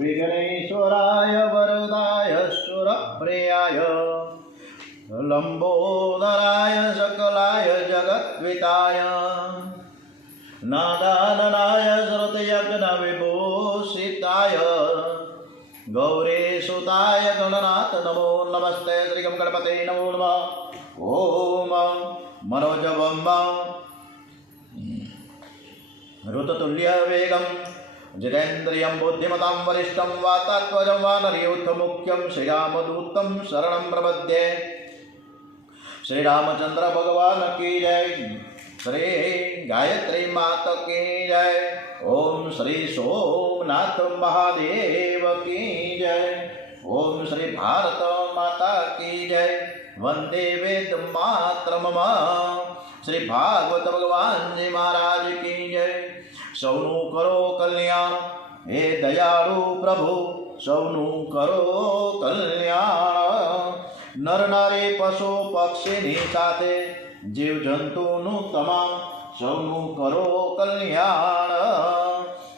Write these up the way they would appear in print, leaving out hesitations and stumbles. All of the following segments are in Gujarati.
विघ्नेश्वराय वरदाय सुरप्रियाय लंबोदराय सकलाय जगद्विताय नादाननाय श्रुतयज्ञविभूषिताय गौरीसुताय गणनाथ नमो नमस्ते श्री गणपते नमो नमः। ओम मनोजवं ऋतुतुल्य वेगं जितेन्द्रियं बुद्धिमतां वरिष्ठं वातात्मजं वानरयूथमुख्यं श्रीरामदूतं शरणं प्रपद्ये। श्री रामचंद्र भगवान की जय। श्री गायत्री माता की जय। ओम श्री सोमनाथ महादेव की जय। ओम श्री भारत माता की जय। वंदे वेद मातरम। श्री भागवत भगवान जी महाराज की जय। सौनु करो कल्याण हे दयाळु प्रभु, सौनु करो कल्याण। नर नारी पशु पक्षीनी साथे जीव जंतुनु तमाम सौनु करो कल्याण।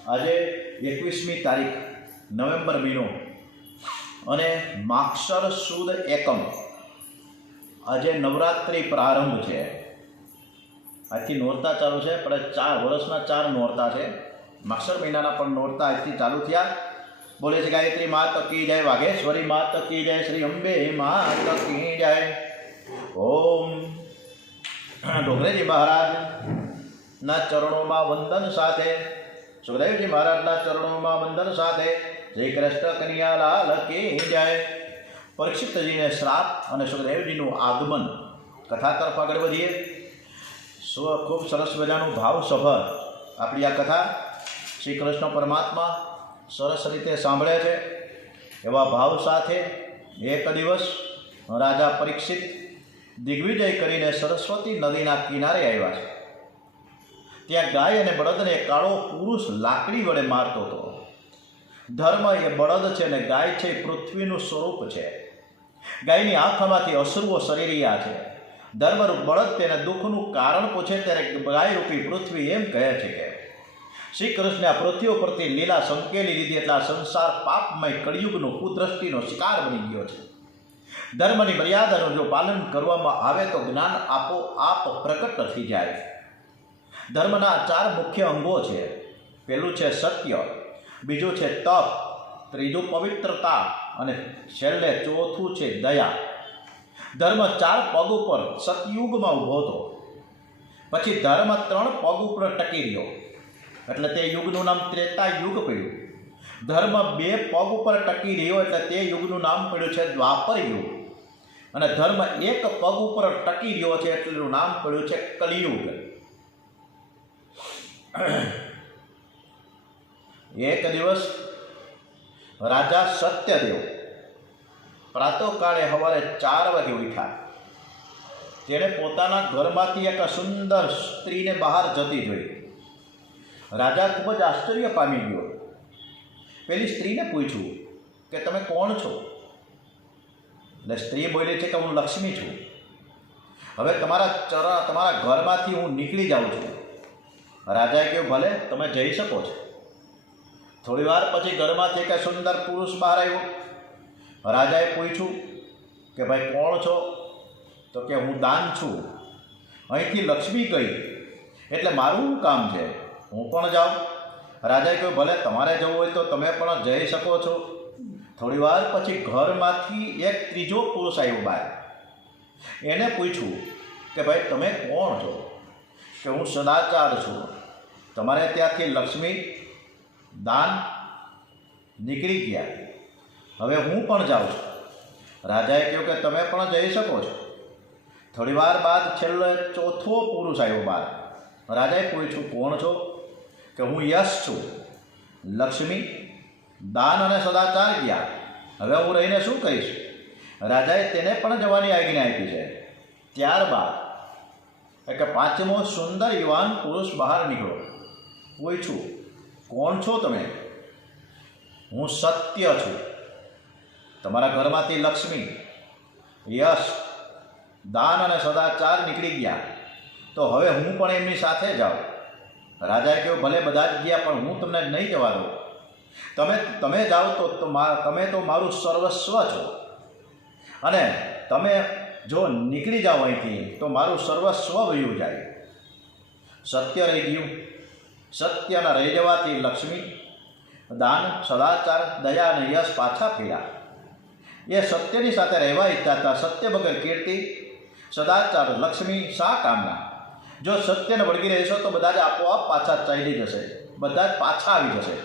આજે 21મી તારીખ નવેમ્બર મહિનો અને માક્ષર સુદ એકમ। આજે નવરાત્રિ પ્રારંભ છે। આજથી નોરતા ચાલુ છે, પણ 4 વર્ષના 4 નોરતા છે। માક્ષર મહિનાના પણ નોરતા આજથી ચાલુ થયા। बोले श्री गायत्री माता की जय। वाघेश्वरी माता की जय। श्री अंबे माता की जय। ओम डोंगरेजी महाराज ना चरणों में वंदन साथे, सुखदेव जी महाराज ना चरणों में वंदन साथे श्री कृष्ण कन्या लाल की जय। परीक्षित जी ने श्राप और सुखदेव जी आगमन कथा तरफ आगे बढ़ीए। खूब सरस मजानु भाव सभर अपनी आ कथा श्री कृष्ण परमात्मा सरस रीते सांभळे छे। एवा भाव साथे एक दिवस राजा परीक्षित दिग्विजय करीने सरस्वती नदीना किनारे आव्या छे। त्यां गाय अने बळदने काळो पुरुष लाकड़ी वडे मारतो હતો। धर्म ए बळद छे ने गाय छे पृथ्वीनुं स्वरूप छे। गायनी आंखमांथी अश्रुओ सरी रह्या छे। धर्मरूप बळद तेने दुःखनुं कारण पूछे त्यारे गायरूपी पृथ्वी एम कहे छे के श्री कृष्ण आ पृथ्वी परथी लीला संकेली लीधी एटले संसार पापमय कलियुगनो कुदृष्टिनो शिकार बनी गयो छे। धर्मनी मर्यादानुं जो पालन करवामां आवे तो ज्ञान आपोआप प्रकट थई जाय। धर्मना 4 मुख्य अंगो छे। पहेलुं छे सत्य, बीजुं छे तप, त्रीजुं पवित्रता अने छेल्ले चौथुं छे दया। धर्म 4 पग उपर सतयुगमां ऊभो हतो। पछी धर्म 3 पग उपर टकी रह्यो એટલે તે યુગનું નામ ત્રેતા યુગ પડ્યું। ધર્મ 2 પગ ઉપર ટકી રહ્યો એટલે તે યુગનું નામ પડ્યું છે દ્વાપર યુગ। અને ધર્મ 1 પગ ઉપર ટકી રહ્યો છે એટલેનું નામ પડ્યું છે કલિયુગ। એક દિવસ રાજા સત્યદેવ પ્રાતઃકાળે સવારે 4 વાગે ઉઠ્યા। તેણે પોતાના ઘરમાંથી એક સુંદર સ્ત્રીને બહાર જતી જોઈ। राजा खूब ज आश्चर्य पामी गयो। पेली स्त्री ने पूछ्यु कि तमे कोण छो? એટલે સ્ત્રી બોલી છે કે હું લક્ષ્મી છું। હવે તમારા ઘરમાંથી હું નીકળી જાઉં છું। રાજાએ કહ્યું ભલે તમે જઈ શકો છો। થોડી વાર પછી ઘરમાંથી એક સુંદર પુરુષ બહાર આવ્યો। રાજાએ પૂછ્યું કે ભાઈ કોણ છો? તો કે હું દાન છું। અહીંથી લક્ષ્મી ગઈ એટલે મારું કામ છે, હું પણ જાઉં। રાજાએ કહ્યું ભલે તમારે જવું હોય તો તમે પણ જઈ શકો છો। થોડી વાર પછી ઘરમાંથી એક ત્રીજો પુરુષ આવ્યો બહાર। એણે પૂછ્યું કે ભાઈ તમે કોણ છો? કે હું સદાચાર છું। તમારે ત્યાંથી લક્ષ્મી દાન નીકળી ગયા, હવે હું પણ જાઉં છું। રાજાએ કહ્યું કે તમે પણ જઈ શકો છો। થોડી વાર બાદ છેલ્લો ચોથો પુરુષ આવ્યો બહાર। રાજાએ પૂછ્યું કોણ છો? કે હું યશ છું। લક્ષ્મી દાન અને સદાચાર ગયા, હવે હું રહીને શું કહીશ? રાજાએ તેને પણ જવાની આજ્ઞા આપી છે। ત્યારબાદ એક 5મો સુંદર યુવાન પુરુષ બહાર નીકળ્યો। પૂછ્યું કોણ છો તમે? હું સત્ય છું। તમારા ઘરમાંથી લક્ષ્મી, યશ, દાન અને સદાચાર નીકળી ગયા, તો હવે હું પણ એમની સાથે જાઉં। રાજાએ કહ્યું ભલે બધા જ ગયા પણ હું તમને નહીં જવા દઉં। તમે જાઓ તો તમે તો મારું સર્વસ્વ છો, અને તમે જો નીકળી જાઓ અહીંથી તો મારું સર્વસ્વ વયું જાય. સત્ય રહી ગયું. સત્યના રહી જવાથી લક્ષ્મી, દાન, સદાચાર, દયા અને યશ પાછા ફર્યા. એ સત્યની સાથે રહેવા ઈચ્છતા હતા. સત્ય વગર કીર્તિ, સદાચાર, લક્ષ્મી શા કામના? જો સત્યને વળગી રહેશો તો બધા જ આપોઆપ પાછા ચાલી જશે, બધા જ પાછા આવી જશે.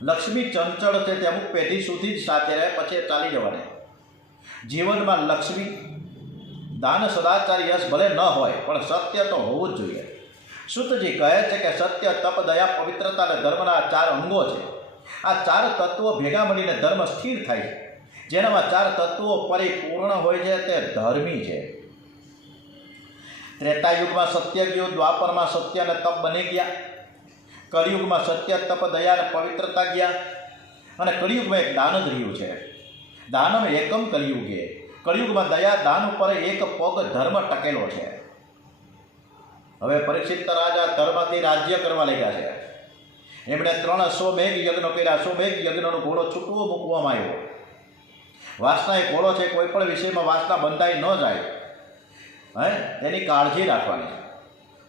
લક્ષ્મી ચંચળ છે, તે અમુક પેઢી સુધી જ સાથે રહે, પછી ચાલી જવાની. જીવનમાં લક્ષ્મી, દાન, સદાચાર, યશ ભલે ન હોય પણ સત્ય તો હોવું જ જોઈએ. સુતજી કહે છે કે સત્ય, તપ, દયા, પવિત્રતા અને ધર્મના આ 4 અંગો છે. આ 4 તત્વો ભેગા મળીને ધર્મ સ્થિર થાય છે. જેનામાં 4 તત્વો પરિપૂર્ણ હોય છે તે ધર્મી છે. ત્રેતાયુગમાં સત્ય ગયું, દ્વાપરમાં સત્ય અને તપ બની ગયા, કલિયુગમાં સત્ય, તપ, દયા અને પવિત્રતા ગયા, અને કલિયુગમાં એક દાન જ રહ્યું છે. દાનમ એકમ કલિયુગે. કલિયુગમાં દયા, દાન ઉપર એક પગ ધર્મ ટકેલો છે. હવે પરીક્ષિત રાજા ધર્મથી રાજ્ય કરવા લાગ્યા છે. એમણે 3 અશ્વમેઘ યજ્ઞ કર્યા. અશ્વમેઘ યજ્ઞનો ઘોડો છૂટવો મૂકવામાં આવ્યો. વાસના એ ઘોડો છે, કોઈ પણ વિષયમાં વાસના બંધાઈ ન જાય, તેની કાળજી રાખવાની.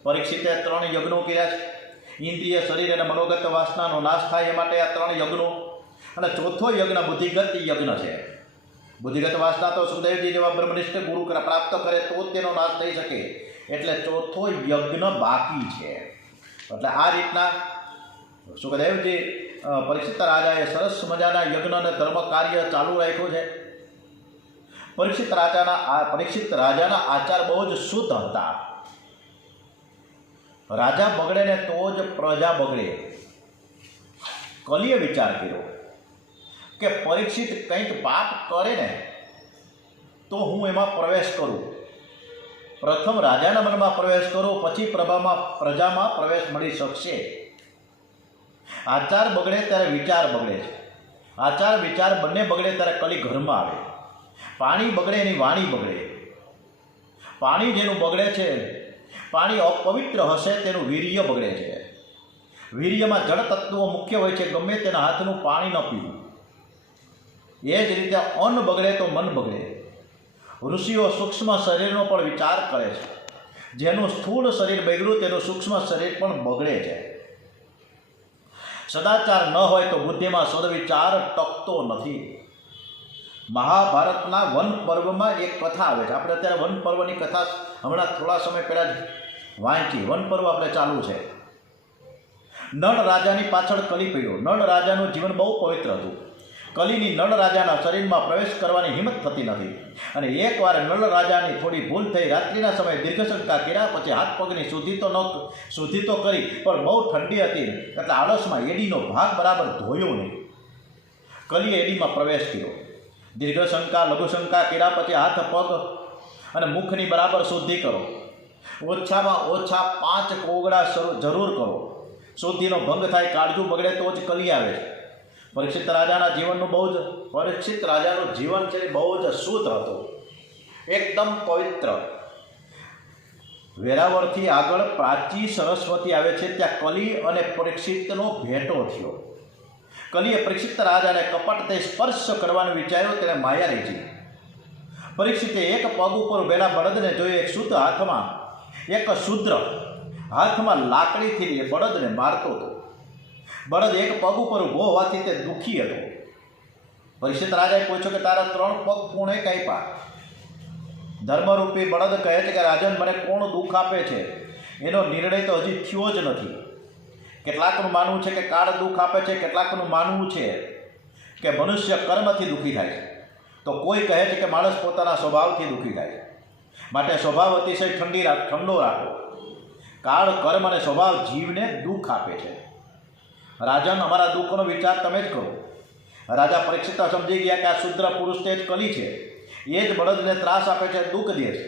પરીક્ષિતે 3 યજ્ઞો કર્યા છે. ઇન્દ્રિય, શરીર અને મનોગત વાસનાનો નાશ થાય એ માટે આ 3 યજ્ઞો. અને ચોથો યજ્ઞ બુદ્ધિગત યજ્ઞ છે. બુદ્ધિગત વાસના તો સુખદેવજી જેવા બ્રહ્મનિષ્ઠ ગુરુ પ્રાપ્ત કરે તો જ તેનો નાશ થઈ શકે. એટલે ચોથો યજ્ઞ બાકી છે. એટલે આ રીતના સુખદેવજી પરીક્ષિત રાજાએ સરસ મજાના યજ્ઞ અને ધર્મ કાર્ય ચાલુ રાખ્યું છે. પરીક્ષિત રાજાના આચાર બહુ જ શુદ્ધ હતા. રાજા બગડે ને તો જ પ્રજા બગડે. કલીએ વિચાર કર્યો કે પરીક્ષિત કંઈક પાપ કરે ને તો હું એમાં પ્રવેશ કરું. પ્રથમ રાજાના મનમાં પ્રવેશ કરું, પછી પ્રજામાં પ્રવેશ મળી શકશે. આચાર બગડે ત્યારે વિચાર બગડે છે. આચાર વિચાર બંને બગડે ત્યારે કલી ઘરમાં આવે. પાણી બગડે એની વાણી બગડે. પાણી જેનું બગડે છે, પાણી અપવિત્ર હશે તેનું વીર્ય બગડે છે. વીર્યમાં જળ તત્વો મુખ્ય હોય છે. ગમે તેના હાથનું પાણી ન પીવું. એ જ રીતે અન્ન બગડે તો મન બગડે. ઋષિઓ સૂક્ષ્મ શરીરનો પણ વિચાર કરે છે. જેનું સ્થૂળ શરીર બગડ્યું તેનું સૂક્ષ્મ શરીર પણ બગડે છે. સદાચાર ન હોય તો બુદ્ધિમાં સદવિચાર ટકતો નથી. મહાભારતના વન પર્વમાં એક કથા આવે છે. આપણે અત્યારે વન પર્વની કથા હમણાં થોડા સમય પહેલાં જ વાંચી. વન પર્વ આપણે ચાલુ છે. નળ રાજાની પાછળ કલી પડ્યો. નળ રાજાનું જીવન બહુ પવિત્ર હતું. કલીની નળ રાજાના શરીરમાં પ્રવેશ કરવાની હિંમત થતી નથી. અને એકવાર નળ રાજાની થોડી ભૂલ થઈ. રાત્રિના સમયે દીર્ઘશંકા કર્યા, પછી હાથ પગની શુદ્ધિ તો કરી, પણ બહુ ઠંડી હતી એટલે આળસમાં એડીનો ભાગ બરાબર ધોયો નહીં. કલીએ એડીમાં પ્રવેશ કર્યો. દીર્ઘશંકા, લઘુશંકા કર્યા પછી હાથ, પગ અને મુખની બરાબર શુદ્ધિ કરો. ઓછામાં ઓછા 5 કોગળા જરૂર કરો. શુદ્ધિનો ભંગ થાય, કાળજું બગડે તો જ કલી આવે છે. પરીક્ષિત રાજાનું જીવન છે બહુ જ શુદ્ધ હતું, એકદમ પવિત્ર. વેરાવળથી આગળ પ્રાચી સરસ્વતી આવે છે. ત્યાં કલી અને પરીક્ષિતનો ભેટો થયો. કલીએ પરીક્ષિત રાજાને કપટથી સ્પર્શ કરવાનું વિચાર્યું. તેને માયા રહી છે. પરીક્ષિતે એક પગ ઉપર ઉભેલા બળદને જોઈ. એક શુદ્ધ હાથમાં, એક શુદ્ર હાથમાં લાકડીથી એ બળદને મારતો હતો. બળદ એક પગ ઉપર ઊભો હોવાથી તે દુઃખી હતો. પરીક્ષિત રાજાએ પૂછ્યું કે તારા 3 પગ કોણે કાપ્યા? ધર્મરૂપી બળદ કહે છે કે રાજન, મને કોણ દુઃખ આપે છે એનો નિર્ણય તો હજી થયો જ નથી. કેટલાકનું માનવું છે કે કાળ દુઃખ આપે છે, કેટલાકનું માનવું છે કે મનુષ્ય કર્મથી દુઃખી થાય છે, તો કોઈ કહે છે કે માણસ પોતાના સ્વભાવથી દુઃખી થાય છે. માટે સ્વભાવ અતિશય ઠંડો રાખો. કાળ, કર્મ અને સ્વભાવ જીવને દુઃખ આપે છે. રાજન, અમારા દુઃખનો વિચાર તમે જ કરો. રાજા પરીક્ષિત સમજી ગયા કે આ શુદ્ર પુરુષ તે જ કલી છે. એ જ બળદને ત્રાસ આપે છે, દુઃખ દે છે.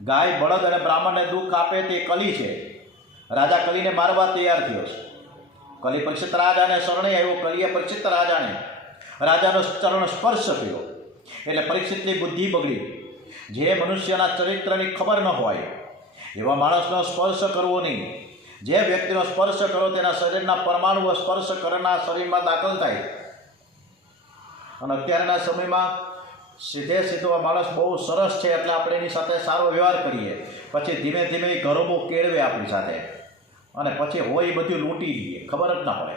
ગાય, બળદ અને બ્રાહ્મણને દુઃખ આપે તે કલી છે. રાજા કલીને મારવા તૈયાર થયો છે. કલી પરીક્ષિત રાજાને શરણે આવ્યો. કલીએ પરીક્ષિત રાજાનો ચરણ સ્પર્શ કર્યો. એટલે પરીક્ષિતની બુદ્ધિ બગડી. જે મનુષ્યના ચરિત્રની ખબર ન હોય એવા માણસનો સ્પર્શ કરવો નહીં. જે વ્યક્તિનો સ્પર્શ કરો તેના શરીરના પરમાણુઓ સ્પર્શ કરનાર શરીરમાં દાખલ થાય. અને અત્યારના સમયમાં સીધો માણસ બહુ સરસ છે એટલે આપણે એની સાથે સારો વ્યવહાર કરીએ, પછી ધીમે ધીમે એ ગરબો કેળવે આપણી સાથે, અને પછી હોય એ બધું લૂંટી લઈએ, ખબર જ ના પડે,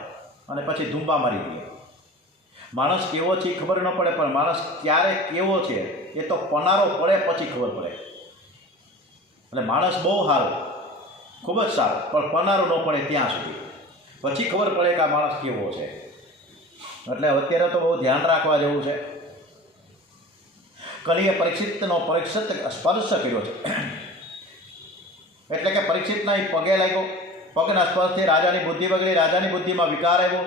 અને પછી ધૂંબા મારી દઈએ. માણસ કેવો છે એ ખબર ન પડે, પણ માણસ ક્યારે કેવો છે એ તો પનારો પડે પછી ખબર પડે. એટલે માણસ બહુ સારો, ખૂબ જ સારો, પણ પનારો ન પડે ત્યાં સુધી પછી ખબર પડે કે આ માણસ કેવો છે. એટલે અત્યારે તો બહુ ધ્યાન રાખવા જેવું છે. કલીએ પરીક્ષિતનો સ્પર્શ કર્યો છે, એટલે કે પરીક્ષિતના એ પગે લાગ્યો. પગના સ્પર્શથી રાજાની બુદ્ધિ બગડી, રાજાની બુદ્ધિમાં વિકાર આવ્યો.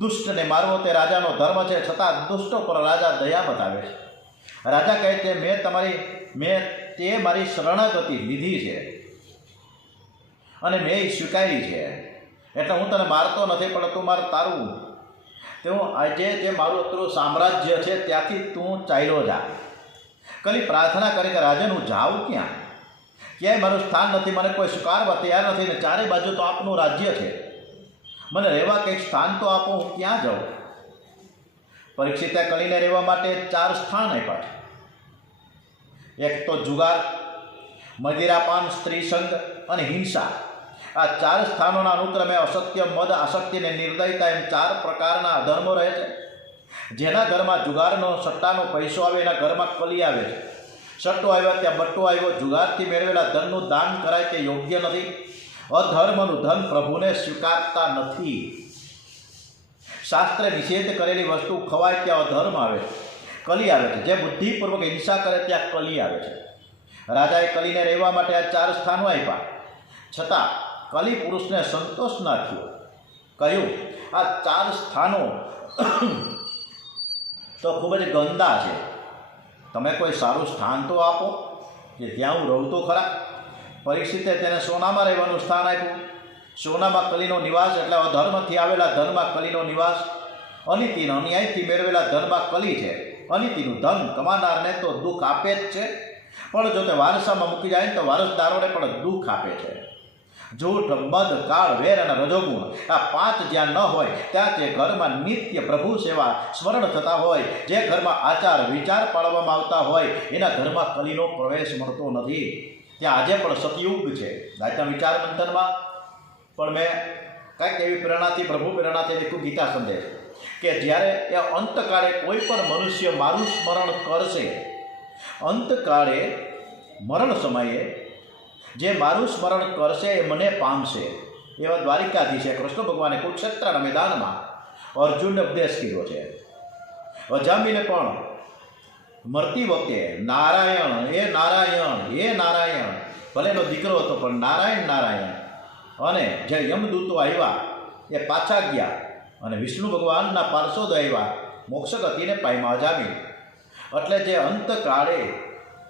દુષ્ટને મારવો તે રાજાનો ધર્મ છે, છતાં દુષ્ટો પર રાજા દયા બતાવે છે. રાજા કહે છે, મેં તે મારી શરણાગતિ લીધી છે અને મેં એ સ્વીકારી છે, એટલે હું તને મારતો નથી, પણ તું તારું તેવું આજે જે મારું અત્રું સામ્રાજ્ય છે ત્યાંથી તું ચાલ્યો જા. કલી પ્રાર્થના કરે કે રાજન હું જાઉં ક્યાં? ક્યાંય મારું સ્થાન નથી, મને કોઈ સ્વીકારવા તૈયાર નથી, ને ચારે બાજુ તો આપનું રાજ્ય છે, મને રહેવા કંઈક સ્થાન તો આપો, હું ક્યાં જાઉં? પરીક્ષિતે કલીને રહેવા માટે 4 સ્થાન આપ્યા છે. એક તો જુગાર, મદિરાપાન, સ્ત્રીસંગ અને હિંસા. આ 4 સ્થાનોના અનુક્રમે અસત્ય, મદ, આસક્તિ અને નિર્દયતા એમ 4 પ્રકારના અધર્મો રહે છે. જેના ઘરમાં જુગારનો સટ્ટાનો પૈસો આવે એના ઘરમાં કલી આવે છે. સટ્ટો આવ્યા ત્યાં બટ્ટો આવ્યો. જુગારથી મેળવેલા ધનનું દાન કરાય તે યોગ્ય નથી. અધર્મનું ધન પ્રભુને સ્વીકારતા નથી. શાસ્ત્રે નિષેધ કરેલી વસ્તુ ખવાય ત્યાં અધર્મ આવે છે, કલી આવે છે. જે બુદ્ધિપૂર્વક હિંસા કરે ત્યાં કલી આવે છે. રાજાએ કલીને રહેવા માટે આ 4 સ્થાનો આપ્યા, છતાં કલી પુરુષને સંતોષ ના થયો. કહ્યું, આ 4 સ્થાનો તો ખૂબ જ ગંદા છે, તમે કોઈ સારું સ્થાન તો આપો કે ત્યાં હું રહું તો ખરા. પરીક્ષિતે તેને સોનામાં રહેવાનું સ્થાન આપ્યું. સોનામાં કલીનો નિવાસ એટલે અધર્મથી આવેલા ધનમાં કલીનો નિવાસ. અનીતિનો અન્યાયથી મેળવેલા ધનમાં કલી છે. અનીતિનું ધન કમાનારને તો દુઃખ આપે જ છે, પણ જો તે વારસામાં મૂકી જાય તો વારસદારોને પણ દુઃખ આપે છે. જૂઠ, મદ, કાળ, વેર અને રજોગુણ આ 5 જ્યાં ન હોય ત્યાં જે ઘરમાં નિત્ય પ્રભુ સેવા સ્મરણ થતા હોય, જે ઘરમાં આચાર વિચાર પાળવામાં આવતા હોય એના ઘરમાં કલીનો પ્રવેશ મળતો નથી. ત્યાં આજે પણ સતયુગ છે. આજના વિચાર મંથનમાં પણ મેં કંઈક એવી પ્રેરણાથી, પ્રભુ પ્રેરણાથી લખ્યું ગીતા સંદેશ, કે જ્યારે એ અંતકાળે કોઈ પણ મનુષ્ય મારું સ્મરણ કરશે, અંતકાળે મરણ સમયે જે મારું સ્મરણ કરશે એ મને પામશે. એવા દ્વારિકાધીશે કૃષ્ણ ભગવાને કુરુક્ષેત્રના મેદાનમાં અર્જુનને ઉપદેશ કર્યો છે. અજામીને પણ મરતી વખતે નારાયણ એ નારાયણ એ નારાયણ, ભલે એનો દીકરો હતો પણ નારાયણ નારાયણ, અને જે યમદૂતો આવ્યા એ પાછા ગયા અને વિષ્ણુ ભગવાનના પાર્ષદ આવ્યા, મોક્ષ ગતિને પામ્યા અજામી. એટલે જે અંતકાળે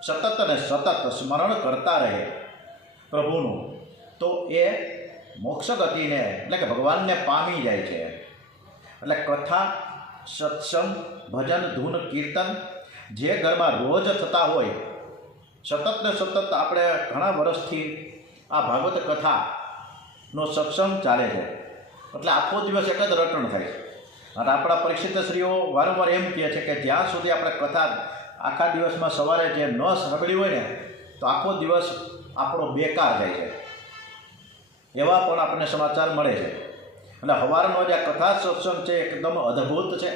સતત અને સતત સ્મરણ કરતા રહે પ્રભુનું, તો એ મોક્ષ ગતિને એટલે કે ભગવાનને પામી જાય છે. એટલે કથા, સત્સંગ, ભજન, ધૂન, કીર્તન જે ઘરમાં રોજ થતા હોય, સતત ને સતત આપણે ઘણા વર્ષથી આ ભાગવત કથાનો સત્સંગ ચાલે છે, એટલે આખો દિવસ એક જ રટણ થાય છે. અને આપણા પરીક્ષિતશ્રીઓ વારંવાર એમ કહે છે કે જ્યાં સુધી આપણે કથા આખા દિવસમાં સવારે જે ન સાંભળી હોય ને, તો આખો દિવસ આપણો બેકાર જાય છે. એવા પણ આપણને સમાચાર મળે છે. એટલે સવારનો જે કથા સત્સંગ છે એકદમ અદ્ભુત છે.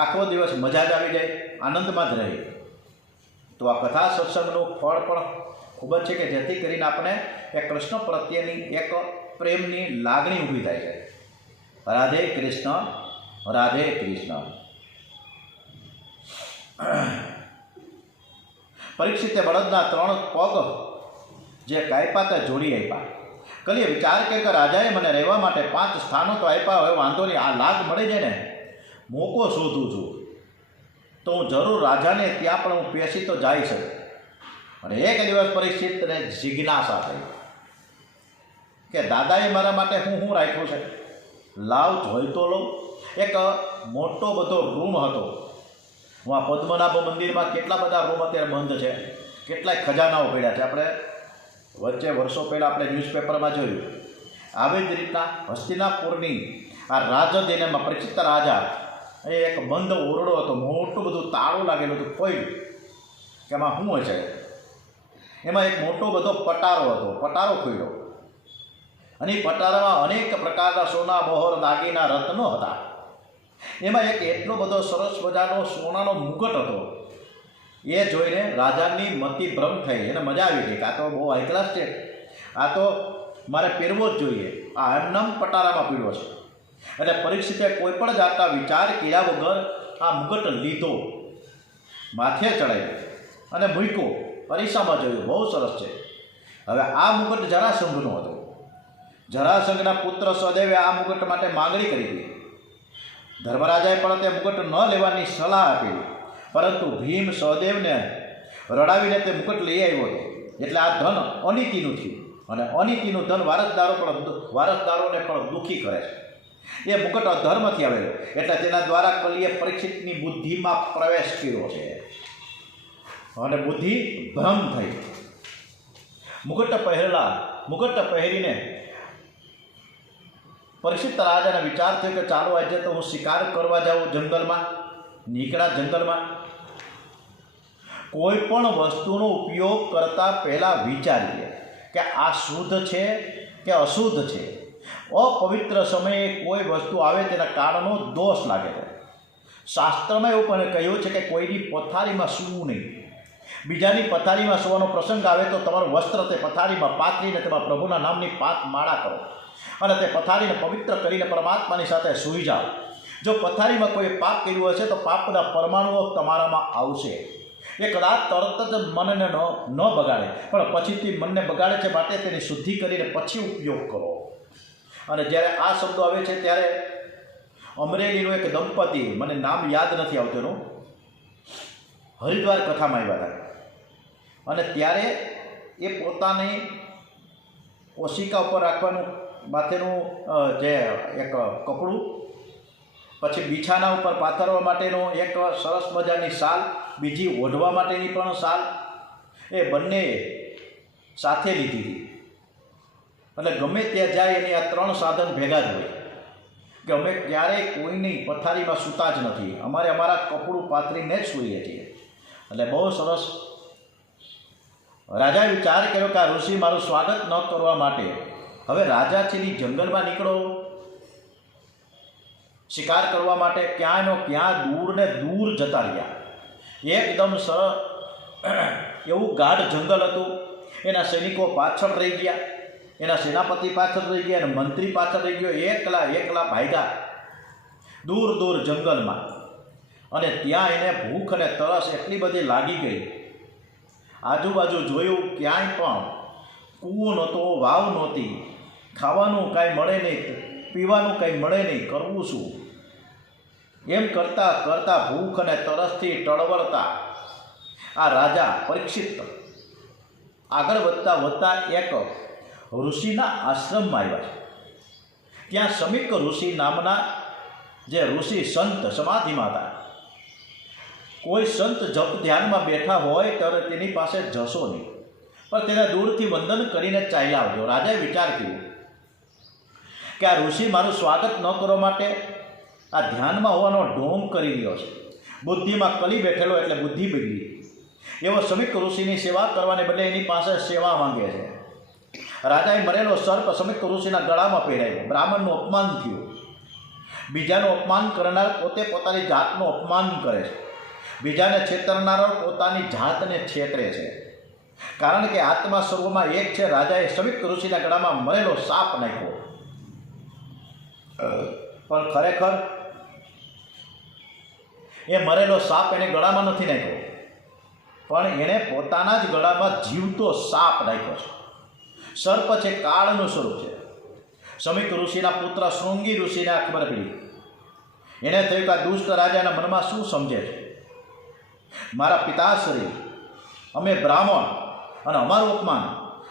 આખો દિવસ મજા જ આવી જાય, આનંદમાં જ રહે. તો આ કથા સત્સંગનું ફળ પણ ખૂબ જ છે, કે જેથી કરીને આપણે એ કૃષ્ણ પ્રત્યેની એક પ્રેમની લાગણી ઊભી થાય છે. રાધે કૃષ્ણ, રાધે કૃષ્ણ. પરીક્ષિતે બળદના 3 પગ જે કાપ્યા તે જોડી આપ્યા. કલીએ વિચાર કર્યો કે રાજાએ મને રહેવા માટે 5 સ્થાનો તો આપ્યા, હવે વાંધો નહીં, આ લાગ મળે છે ને, મોકો શોધું છું તો હું જરૂર રાજાને ત્યાં પણ હું પેસી તો જઈ શકું. અને એક દિવસ પરીક્ષિતને જિજ્ઞાસા થઈ કે દાદાએ મારા માટે હું રાખ્યું છે, લાવ જોઈ તો લો. એક મોટો બધો રૂમ હતો. હું આ પદ્મનાભ મંદિરમાં કેટલા બધા રૂમ અત્યારે બંધ છે, કેટલાય ખજાનાઓ પડ્યા છે. આપણે વચ્ચે વર્ષો પહેલાં આપણે ન્યૂઝપેપરમાં જોયું આવી જ રીતના હસ્તિનાપુરની આ રાજધાનીમાં પરીક્ષિત રાજા એ એક બંધ ઓરડો હતો, મોટું બધું તાળું લાગેલું હતું, ખોલ્યું કે એમાં શું હશે. એમાં એક મોટો બધો પટારો હતો, પટારો ખોલ્યો અને એ પટારામાં અનેક પ્રકારના સોના, મોહર, દાગીના, રત્નો હતા. એમાં એક એટલો બધો સરસ મજાનો સોનાનો મુકટ હતો. એ જોઈને રાજાની મતિ ભ્રમ થઈ, એને મજા આવી ગઈ કે આ તો બહુ હાઈ ક્લાસ છે, આ તો મારે પહેરવો જ જોઈએ, આ એમનામ પટારામાં પીડ્યો છે. એટલે પરીક્ષિતે કોઈ પણ જાતના વિચાર કર્યા વગર આ મુકટ લીધો, માથે ચડાવ્યો અને મૂક્યો, અરીસામાં જોયું, બહુ સરસ છે. હવે આ મુકટ જરાસંઘનો હતો. જરાસંઘના પુત્ર સહદેવે આ મુકટ માટે માંગણી કરી હતી. ધર્મરાજાએ પણ તે મુકટ ન લેવાની સલાહ આપી, પરંતુ ભીમ સહદેવને રડાવીને તે મુકટ લઈ આવ્યો હતો. એટલે આ ધન અનીતિનું થયું, અને અનીતિનું ધન વારસદારોને પણ દુઃખી કરે છે. એ મુકટ અધર્મથી આવેલો, એટલે તેના દ્વારા કલીએ પરીક્ષિતની બુદ્ધિમાં પ્રવેશ કર્યો છે અને બુદ્ધિ ભ્રમ થઈ. મુકટ પહેરીને પરીક્ષિત રાજાને વિચાર થયો કે ચાલો આજે તો હું શિકાર કરવા જાઉં જંગલમાં. નીકળ્યા જંગલમાં. કોઈ પણ વસ્તુનો ઉપયોગ કરતા પહેલાં વિચારીએ કે આ શુદ્ધ છે કે અશુદ્ધ છે. અપવિત્ર સમયે કોઈ વસ્તુ આવે તેના કારણનો દોષ લાગે છે. શાસ્ત્રમાં એવું પણ કહ્યું છે કે કોઈની પથારીમાં સૂવું નહીં. બીજાની પથારીમાં સૂવાનો પ્રસંગ આવે તો તમારું વસ્ત્ર તે પથારીમાં પાથરીને તેમાં પ્રભુના નામની 5 માળા કરો અને તે પથારીને પવિત્ર કરીને પરમાત્માની સાથે સૂઈ જાઓ. જો પથારીમાં કોઈ પાપ કર્યું હશે તો પાપના પરમાણુઓ તમારામાં આવશે. એ કદાચ તરત જ મનને ન બગાડે, પણ પછીથી મનને બગાડે છે, માટે તેની શુદ્ધિ કરીને પછી ઉપયોગ કરો. અને જ્યારે આ શબ્દો આવે છે ત્યારે અમરેલીનું એક દંપતી, મને નામ યાદ નથી આવતું એનું, હરિદ્વાર કથામાં આવ્યા હતા. અને ત્યારે એ પોતાની ઓશિકા ઉપર રાખવાનું માથેનું જે એક કપડું, પછી બિછાના ઉપર પાથરવા માટેનું એક સરસ મજાની શાલ, બીજી ઓઢવા માટેની પણ શાલ, એ બંને સાથે લીધી હતી. એટલે ગમે ત્યાં જાય એની આ 3 સાધન ભેગા જ હોય કે અમે ક્યારેય કોઈની પથારીમાં સૂતા જ નથી, અમારે અમારા કપડું પાથરીને જ સૂઈએ છીએ. એટલે બહુ સરસ. રાજાએ વિચાર કર્યો કે આ ઋષિ મારું સ્વાગત ન કરવા માટે હવે રાજા છેલ્લી જંગલમાં નીકળો શિકાર કરવા માટે. ક્યાંનો ક્યાં દૂર ને દૂર જતા રહ્યા. એકદમ સરસ એવું ગાઢ જંગલ હતું. એના સૈનિકો પાછળ રહી ગયા, એના સેનાપતિ પાછળ રહી ગયા, અને મંત્રી પાછળ રહી ગયો. એકલા ભાગ્યા દૂર દૂર જંગલમાં. અને ત્યાં એને ભૂખ અને તરસ એટલી બધી લાગી ગઈ. આજુબાજુ જોયું, ક્યાંય પણ કૂવો નહોતો, વાવ નહોતી, ખાવાનું કાંઈ મળે નહીં, પીવાનું કંઈ મળે નહીં, કરવું શું? એમ કરતાં કરતાં ભૂખ અને તરસથી ટળવળતા આ રાજા પરીક્ષિત આગળ વધતા એક ઋષિના આશ્રમમાં આવ્યા છે. ત્યાં સમીક ઋષિ નામના જે ઋષિ સંત સમાધિમાં હતા. કોઈ સંત જપ ધ્યાનમાં બેઠા હોય ત્યારે તેની પાસે જશો નહીં, પણ તેને દૂરથી વંદન કરીને ચાલ્યા આવજો. રાજાએ વિચાર કર્યો કે આ ઋષિ મારું સ્વાગત ન કરવા માટે આ ધ્યાનમાં હોવાનો ઢોંગ કરી રહ્યો છે. બુદ્ધિમાં કલી બેઠેલો એટલે બુદ્ધિ બગડી. એવો સમીક ઋષિની સેવા કરવાને બદલે એની પાસે સેવા માંગે છે. રાજાએ મરેલો સર્પ સમીક ઋષિના ગળામાં પહેરાવ્યો. બ્રાહ્મણનું અપમાન થયું. બીજાનું અપમાન કરનાર પોતે પોતાની જાતનું અપમાન કરે છે. બીજાને છેતરનારો પોતાની જાતને છેતરે છે. કારણ કે આત્મા સર્વમાં એક છે. રાજાએ સમીક ઋષિના ગળામાં મરેલો સાપ નાખ્યો, પણ ખરેખર એ મરેલો સાપ એને ગળામાં નથી નાખ્યો, પણ એણે પોતાના જ ગળામાં જીવતો સાપ નાખ્યો છે. સર્પ છે, કાળનું સ્વરૂપ છે. સમીક ઋષિના પુત્ર શૃંગી ઋષિને આ ખબર પડી. એને થયું કે આ દુષ્ટ રાજાના મનમાં શું સમજે છે. મારા પિતાશ્રી, અમે બ્રાહ્મણ, અને અમારું અપમાન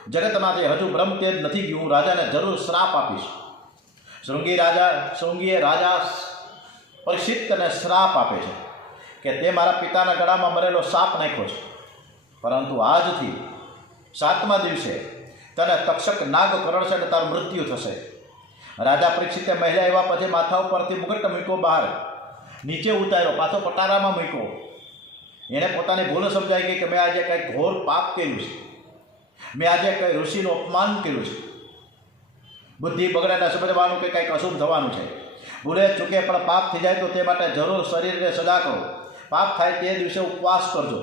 જગતમાંથી હજુ બ્રહ્મતે જ નથી ગયું. હું રાજાને જરૂર શ્રાપ આપીશ. શૃંગીએ રાજા પરીક્ષિતને શ્રાપ આપે છે કે તે મારા પિતાના ગળામાં મરેલો સાપ નાખ્યો છે, પરંતુ આજથી 7મા દિવસે તને તક્ષક નાગ કરડશે અને તારું મૃત્યુ થશે. રાજા પરીક્ષિતે મહિલા એવા પછી માથા ઉપરથી મુકટ મૂક્યો બહાર, નીચે ઉતાર્યો, પાછો પટારામાં મૂક્યો. એણે પોતાની ભૂલ સમજાઈ ગઈ કે મેં આજે કંઈક ઘોર પાપ કર્યું છે, મેં આજે કંઈ ઋષિનું અપમાન કર્યું છે. બુદ્ધિ બગડેલા સમજવાનું કે કંઈક અશુભ થવાનું છે. ભૂલે ચૂકે પણ પાપ થઈ જાય તો તે માટે જરૂર શરીરને સજા કરો. પાપ થાય તે દિવસે ઉપવાસ કરજો.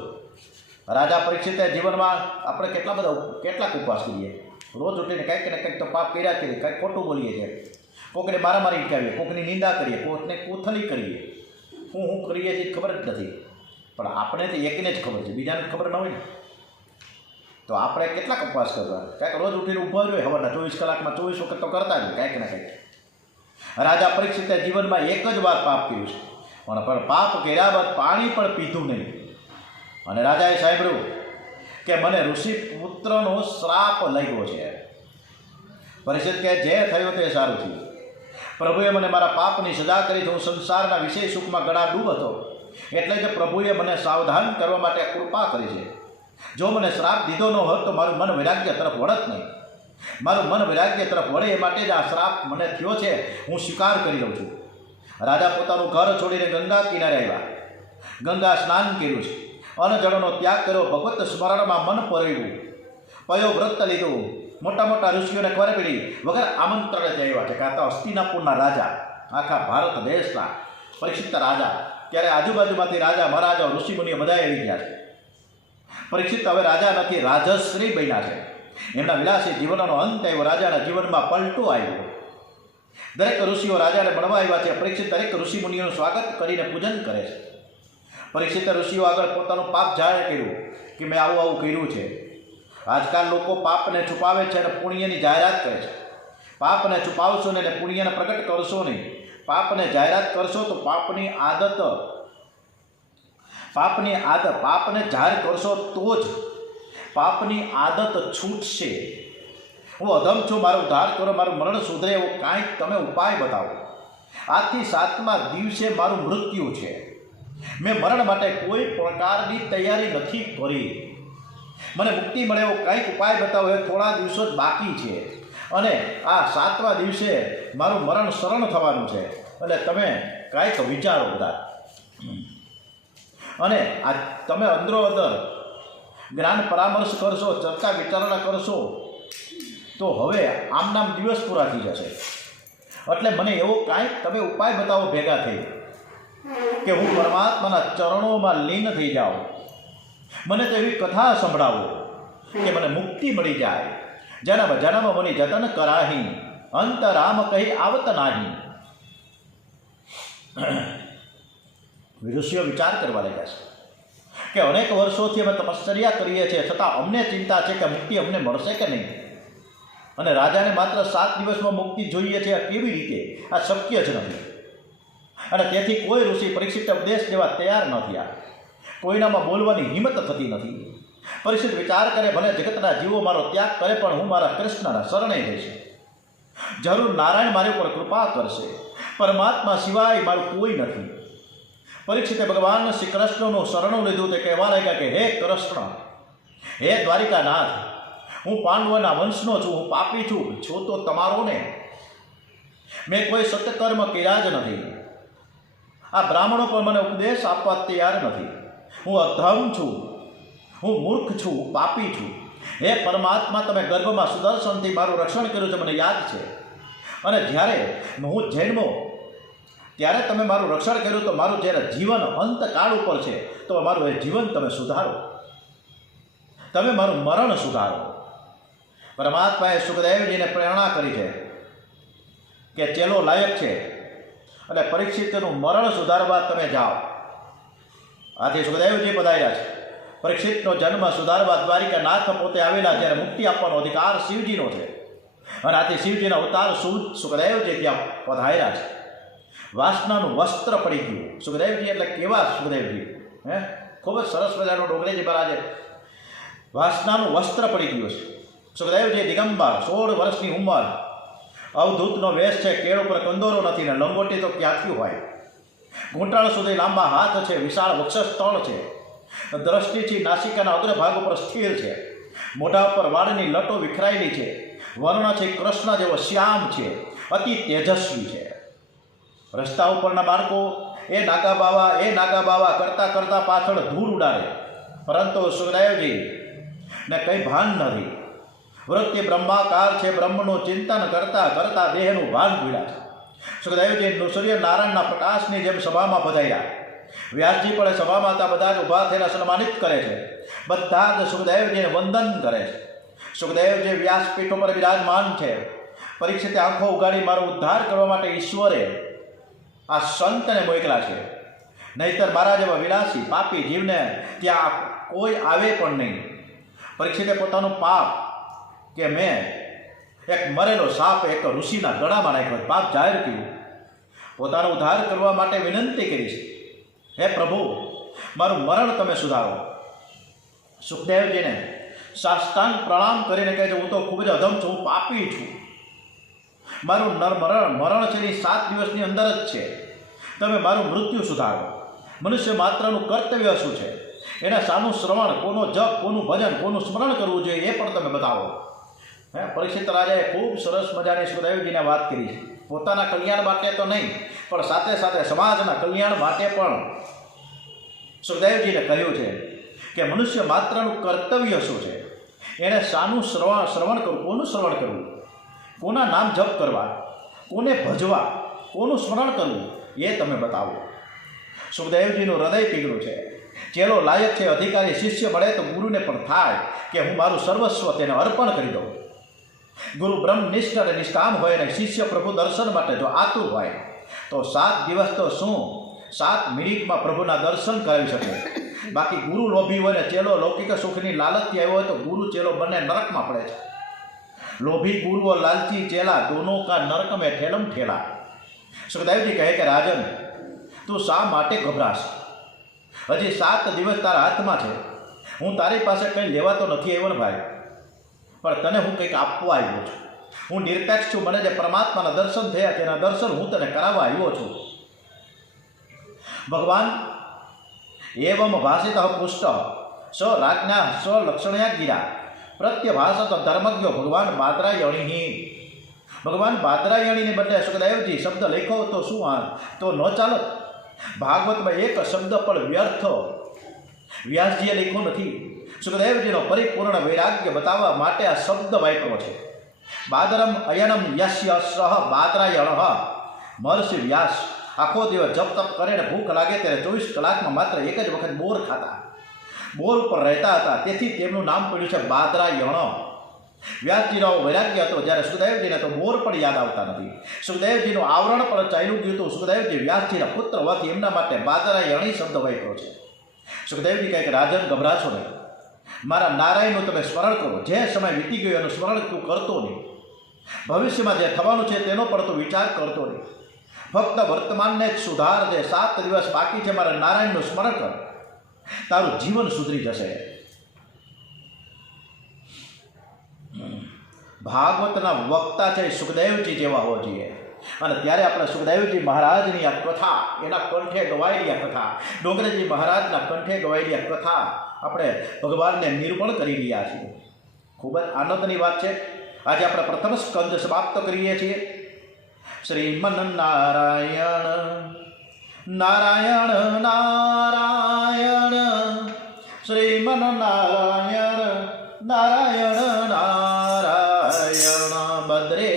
રાજા પરીક્ષિતે જીવનમાં આપણે કેટલાક ઉપવાસ કરીએ. રોજ ઉઠીને કંઈક ને કંઈક તો પાપ કર્યા કરીએ, કંઈક ખોટું બોલીએ છીએ, કોકને મારામારી કરાવીએ, કોકની નિંદા કરીએ, કોકને કોથળી કરીએ, હું કરીએ છીએ ખબર જ નથી. પણ આપણે તો એકને જ ખબર છે, બીજાને ખબર ન હોય ને. તો આપણે કેટલાક ઉપવાસ કરવા? કાંઈક રોજ ઉઠીને ઊભા જોઈએ, સવારના 24 કલાકમાં 24 વખત તો કરતા જ કંઈક ને કંઈક. રાજા પરીક્ષિતે જીવનમાં એક જ વાર પાપ કર્યું છે, પણ પાપ કર્યા બાદ પાણી પણ પીધું નહીં. અને રાજાએ સાંભળ્યું કે મને ઋષિ પુત્રનો શ્રાપ લાગ્યો છે. પરીક્ષિત કે જે થયું તે સારું થયું. પ્રભુએ મને મારા પાપની સજા કરી. હું સંસારના વિષય સુખમાં ગળાડૂબ હતો, એટલે જ પ્રભુએ મને સાવધાન કરવા માટે કૃપા કરી છે. જો મને શ્રાપ દીધો ન હોત તો મારું મન વૈરાગ્ય તરફ વળત નહીં. મારું મન વૈરાગ્ય તરફ વળે એ માટે જ આ શ્રાપ મને થયો છે. હું સ્વીકાર કરી લઉં છું. રાજા પોતાનું ઘર છોડીને ગંગા કિનારે આવ્યા. ગંગા સ્નાન કર્યું છે, અન્નજળનો ત્યાગ કર્યો, ભગવત સ્મરણમાં મન પરોવ્યું, પયો વ્રત લીધું. મોટા મોટા ઋષિઓને ખબર પડી વગર આમંત્રણે આવ્યા છે કે આ તો હસ્તિનાપુરના રાજા, આખા ભારત દેશના પરીક્ષિત રાજા. ત્યારે આજુબાજુમાંથી રાજા મહારાજા ઋષિમુનિઓ બધા આવી ગયા છે. પરીક્ષિત હવે રાજા નથી, રાજશ્રી બન્યા છે. એમના વિલાસી જીવનનો અંત આવ્યો. રાજાના જીવનમાં પલટો આવ્યો. દરેક ઋષિઓ રાજાને મળવા આવ્યા છે. પરીક્ષિત દરેક ઋષિમુનિઓનું સ્વાગત કરીને પૂજન કરે છે. પરીક્ષિત ઋષિઓ આગળ પોતાનું પાપ જાહેર કર્યું કે મેં આવું કર્યું છે. આજકાલ લોકો પાપને છુપાવે છે અને પુણ્યની જાહેરાત કરે છે. પાપને છુપાવશો નહીં અને પુણ્યને પ્રગટ કરશો નહીં. પાપને જાહેરાત કરશો તો પાપને જાહેર કરશો તો જ પાપની આદત છૂટશે. હું અધમ છું, મારો ઉદ્ધાર કરો, મારું મરણ સુધરે એવો કાંઈક તમે ઉપાય બતાવો. આજથી 7મા દિવસે મારું મૃત્યુ છે. મેં મરણ માટે કોઈ પ્રકારની તૈયારી નથી કરી. મને મુક્તિ મળે એવો કંઈક ઉપાય બતાવો. એ થોડા દિવસો જ બાકી છે અને આ 7મા દિવસે મારું મરણ શરણ થવાનું છે. એટલે તમે કાંઈક વિચારો બધા. અને આ તમે અંદરો અંદર જ્ઞાન પરામર્શ કરશો, ચર્ચા વિચારણા કરશો તો હવે આમનામ દિવસ પૂરા થઈ જશે. એટલે મને એવો કાંઈક તમે ઉપાય બતાવો ભેગા થઈ કે હું પરમાત્માના ચરણોમાં લીન થઈ જાઉં. મને તો એવી કથા સંભળાવો કે મને મુક્તિ મળી જાય. જન્મ જન્મ મુનિ જતન કરાહી, અંત રામ કહી આવત નાહી. ઋષિઓ વિચાર કરવા લાગ્યા છે કે અનેક વર્ષોથી અમે તપશ્ચર્યા કરીએ છીએ, છતાં અમને ચિંતા છે કે મુક્તિ અમને મળશે કે નહીં. અને રાજાને માત્ર 7 દિવસમાં મુક્તિ જોઈએ છે. કેવી રીતે? આ શક્ય જ નથી. અને તેથી કોઈ ઋષિ પરીક્ષિત ઉપદેશ દેવા તૈયાર ન થયા. કોઈનામાં બોલવાની હિંમત થતી નથી. પરીક્ષિત વિચાર કરે ભલે જગતના જીવો મારો ત્યાગ કરે પણ હું મારા કૃષ્ણના શરણે રહીશ. જરૂર નારાયણ મારી ઉપર કૃપા કરશે. પરમાત્મા સિવાય મારું કોઈ નથી. પરીક્ષિતે ભગવાન શ્રી કૃષ્ણનું શરણું લીધું. તે કહેવા લાગ્યા કે હે કૃષ્ણ, હે દ્વારિકાનાથ, હું પાંડવોના વંશનો છું, હું પાપી છું તો તમારો ને. મેં કોઈ સત્યકર્મ કર્યા જ નથી. આ બ્રાહ્મણો પણ મને ઉપદેશ આપવા તૈયાર નથી. હું અધમ છું, હું મૂર્ખ છું, પાપી છું. હે પરમાત્મા, તમે ગર્ભમાં સુદર્શનથી મારું રક્ષણ કર્યું છે, મને યાદ છે. અને જ્યારે હું જન્મો ત્યારે તમે મારું રક્ષણ કર્યું. તો મારું જ્યારે જીવન અંતકાળ ઉપર છે તો મારું એ જીવન તમે સુધારો, તમે મારું મરણ સુધારો. પરમાત્માએ સુખદેવજીને પ્રેરણા કરી છે કે ચેલો લાયક છે અને પરીક્ષિતનું મરણ સુધારવા તમે જાઓ. આથી સુખદેવજી પધાર્યા છે. પરીક્ષિતનો જન્મ સુધારવા દ્વારિકાનાથ પોતે આવેલા. જ્યારે મુક્તિ આપવાનો અધિકાર શિવજીનો છે અને આથી શિવજીના અવતાર સુખદેવજી ત્યાં પધાર્યા છે. વાસનાનું વસ્ત્ર પડી ગયું. સુખદેવજી એટલે કેવા સુખદેવજી? ખૂબ જ સરસ મજાનો ડોંગરેજી મહારાજે વાસનાનું વસ્ત્ર પડી ગયું છે. સુખદેવજી દિગંબર, 16 વર્ષની ઉંમર, અવધૂતનો વેશ છે, કેળ ઉપર કંદોરો નથી ને લંગોટી તો ક્યાંથી હોય. ઘૂંટણ સુધી લાંબા હાથ છે, વિશાળ વક્ષસ્થળ છે, દ્રષ્ટિથી નાસિકાના અગ્રભાગ ઉપર સ્થિર છે, મોઢા ઉપર વાળની લટો વિખરાયેલી છે, વર્ણ છે કૃષ્ણ જેવો શ્યામ છે, અતિ તેજસ્વી છે. રસ્તા ઉપરના બાળકો એ નાગા બાવા કરતાં કરતાં પાછળ ધૂળ ઉડાડે, પરંતુ સુખદેવજી ને કંઈ ભાન નથી. વૃત્તિ બ્રહ્માકાર છે, બ્રહ્મનું ચિંતન કરતાં કરતાં દેહનું ભાન ભૂલ્યા છે. સુખદેવજી સૂર્યનારાયણના પ્રકાશની જેમ સભામાં પધાર્યા. વ્યાસજી પણ સભામાં હતા, બધા જ ઊભા થયેલા સન્માનિત કરે છે. બધા જ સુખદેવજીને વંદન કરે છે. સુખદેવજી વ્યાસપીઠ ઉપર બિરાજમાન છે. પરીક્ષિતે આંખો ઉગાડી મારો ઉદ્ધાર કરવા માટે ઈશ્વરે આ સંતને મોકલા છે, નહીતર મારા જેવા વિલાસી પાપી જીવને ત્યાં કોઈ આવે પણ નહીં. પરીક્ષિતે પોતાનું પાપ કે મેં એક મરેલો સાપ એક ઋષિના ગળામાં નાખ્યો, પાપ જાહેર કર્યું. પોતાનો ઉદ્ધાર કરવા માટે વિનંતી કરી છે, હે પ્રભુ મારું મરણ તમે સુધારો. સુખદેવજીને સાષ્ટાંગ પ્રણામ કરીને કહે છે, હું તો ખૂબ જ અધમ છું, હું પાપી છું. મારું મરણ છે એ 7 દિવસની અંદર જ છે. તમે મારું મૃત્યુ સુધારો. મનુષ્ય માત્રનું કર્તવ્ય શું છે, એના સાનું શ્રવણ, કોનો જપ, કોનું ભજન, કોનું સ્મરણ કરવું જોઈએ એ પણ તમે બતાવો. પરીક્ષિત રાજાએ ખૂબ સરસ મજાની સુખદેવજીને વાત કરી છે. પોતાના કલ્યાણ માટે તો નહીં, પણ સાથે સાથે સમાજના કલ્યાણ માટે પણ સુખદેવજીને કહ્યું છે કે મનુષ્ય માત્રનું કર્તવ્ય શું છે, એણે શાનું શ્રવણ કરવું, કોનું શ્રવણ કરવું, કોના નામ જપ કરવા, કોને ભજવા, કોનું સ્મરણ કરવું એ તમે બતાવો. સુખદેવજીનું હૃદય પીગળું છે. ચેલો લાયક છે, અધિકારી શિષ્ય મળે તો ગુરુને પણ થાય કે હું મારું સર્વસ્વ તેને અર્પણ કરી દઉં. ગુરુ બ્રહ્મનિષ્ઠ અને નિષ્કામ હોય અને શિષ્ય પ્રભુ દર્શન માટે જો આતુર હોય તો 7 દિવસ તો શું 7 મિનિટમાં પ્રભુના દર્શન કરાવી શકે. બાકી ગુરુ લોભી હોય ને ચેલો લૌકિક સુખની લાલચથી આવ્યો હોય તો ગુરુ ચેલો બંને નરકમાં પડે છે. લોભી ગુરુ और लालची चेला दोनों का नरक में ठेलम ठेला. સુખદેવજી કહે કે રાજન, તું શા માટે ગભરાશ? હજી 7 દિવસ તારા હાથમાં છે. હું તારી પાસે કંઈ લેવા તો નથી આવ્યો ને ભાઈ, પણ તને હું કંઈક આપવા આવ્યો છું. હું નિરપેક્ષ છું. મને જે પરમાત્માના દર્શન થયા તેના દર્શન હું તને કરાવવા આવ્યો છું. ભગવાન એવમ ભાષિત પુષ્ટ સ રાજ્ઞા સ લક્ષણ્યા ગીરા પ્રત્યભાષત ધર્મજ્ઞો ભગવાન બાદરાયણી. ભગવાન બાદરાયણીને બદલે સુખદેવજી શબ્દ લખ્યો તો શું તો ન ચાલત? ભાગવતમાં એક શબ્દ પણ વ્યર્થ વ્યાસજીએ લખ્યો નથી. સુખદેવજીનો પરિપૂર્ણ વૈરાગ્ય બતાવવા માટે આ શબ્દ વાપર્યો છે. બાદરમ અયનમ યસ્ય સહ બાદરાયણ. મહર્ષિ વ્યાસ આખો દિવસ જપ તપ કરે ને ભૂખ લાગે ત્યારે 24 કલાકમાં માત્ર એક જ વખત બોર ખાતા, બોર ઉપર રહેતા હતા. તેથી તેમનું નામ પડ્યું છે બાદરાયણ. વ્યાસજીનો વૈરાગ્ય હતો, જ્યારે સુખદેવજીને તો બોર પણ યાદ આવતા નથી. સુખદેવજીનું આવરણ પણ ચાલ્યું ગયું હતું. સુખદેવજી વ્યાસજીના પુત્ર હોવાથી એમના માટે બાદરાયણી શબ્દ વાપર્યો છે. સુખદેવજી કહે કે રાજન, ગભરાશો નહીં. મારા નારાયણનું તમે સ્મરણ કરો. જે સમય વીતી ગયો એનું સ્મરણ તું કરતો નહીં. ભવિષ્યમાં જે થવાનું છે તેનો પણ તું વિચાર કરતો નહીં. ફક્ત વર્તમાનને જ સુધાર. જે 7 દિવસ બાકી છે મારા નારાયણનું સ્મરણ કર. તારું જીવન સુધરી જશે. ભાગવતના વક્તા છે સુખદેવજી જેવા હોવા જોઈએ. અને ત્યારે આપણે સુખદેવજી મહારાજની આ કથા, એના કંઠે ગવાયેલી આ કથા, ડોંગરેજી મહારાજના કંઠે ગવાયેલી આ કથા આપણે ભગવાનને નિરૂપણ કરી રહ્યા છીએ. ખૂબ જ આનંદની વાત છે. આજે આપણે પ્રથમ સ્કંદ સમાપ્ત કરીએ છીએ. શ્રીમન નારાયણ નારાયણ નારાયણ શ્રીમન નારાયણ નારાયણ નારાયણ બદ્રે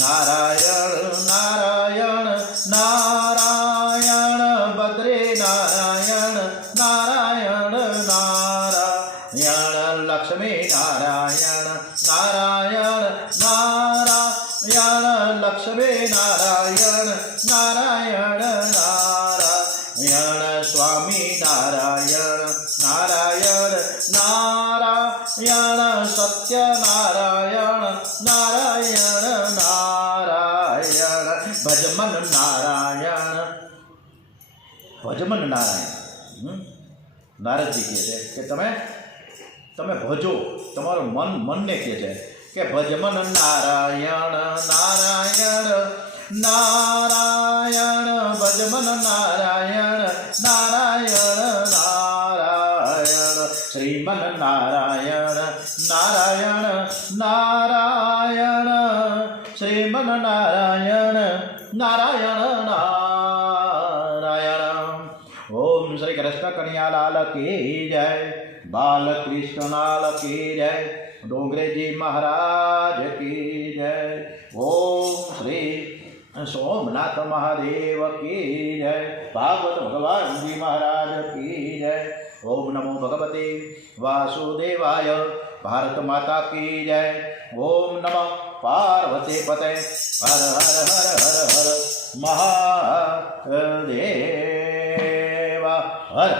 નારાયણ નારાયણ નારાયણ બદ્રે નારાયણ નારાયણ નારાયણ લક્ષ્મી નારાયણ નારાયણ નારાયણ લક્ષ્મી નારાયણ નારાયણ નારાયણ સ્વામી નારાયણ નારાયણ નારાયણ સત્ય નારાયણ નારાયણ નારાયણ ભજમન નારાયણ ભજમન નારાયણ. નારદજી કહે છે કે તમે ભજો. તમારું મનને કહે છે કે ભજમન નારાયણ નારાયણ નારાયણ ભજમન નારાયણ નારાયણ નારાયણ શ્રીમન નારાયણ નારાયણ નારાયણ શ્રીમન नारायण नारायण नारायण। ओम श्री कृष्ण कन्हैया लाल की जय, बाल कृष्ण लाल की जय, डोंगरे जी महाराज की जय। ओम श्री सोमनाथ महादेव की जय, भागवत भगवान जी महाराज की जय। ओम नमो भगवते वासुदेवाय, भारत माता की जय। ओम नमः पार्वती पते, हर हर हर हर हर महादेव हर।